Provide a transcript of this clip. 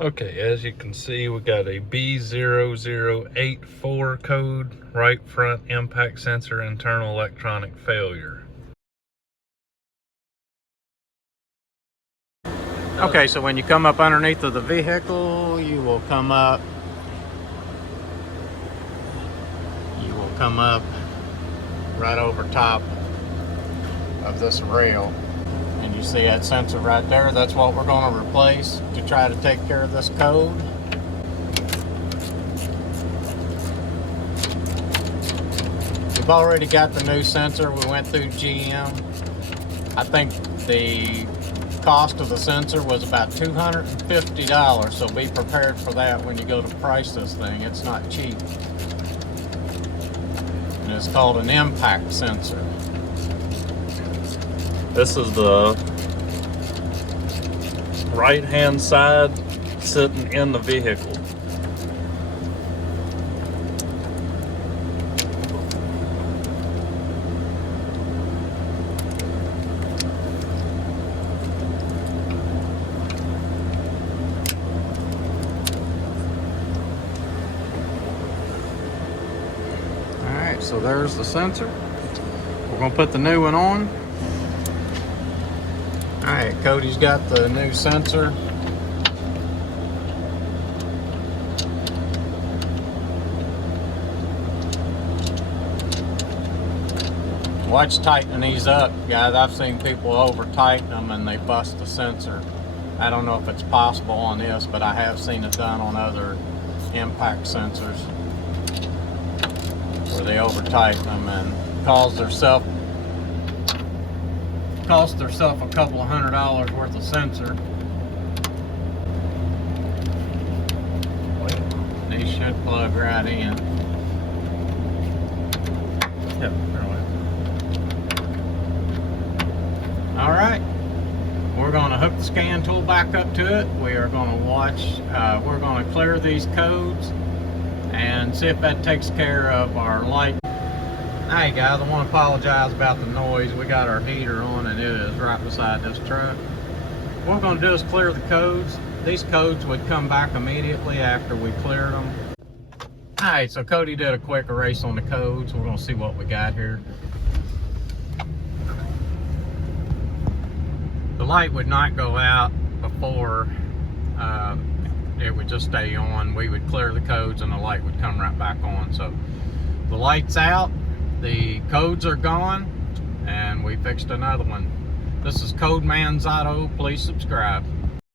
Okay, as you can see, we got a B0084 code, right front impact sensor, internal electronic failure. Okay, so when you come up underneath of the vehicle, you will come up right over top of this rail. And you see that sensor right there? That's what we're going to replace to try to take care of this code. We've already got the new sensor. We went through GM. I think the cost of the sensor was about $250, so be prepared for that when you go to price this thing. It's not cheap. And it's called an impact sensor. This is the right-hand side sitting in the vehicle. Alright, so there's the sensor. We're going to put the new one on. Alright, Cody's got the new sensor. Watch tightening these up, guys. I've seen people over tighten them and they bust the sensor. I don't know if it's possible on this, but I have seen it done on other impact sensors where they over tighten them and cost themselves a couple of $100 worth of sensor. These should plug right in. Yep, All right, we're going to hook the scan tool back up to it. We are going to we're going to clear these codes and see if that takes care of our light. Hey guys, I want to apologize about the noise. We got our heater on and it is right beside this truck. What we're going to do is clear the codes. These codes would come back immediately after we cleared them. Alright, so Cody did a quick erase on the codes. We're going to see what we got here. The light would not go out before it would just stay on. We would clear the codes and the light would come right back on. So the light's out, the codes are gone, and we fixed another one. This is Code Man's Auto. Please subscribe.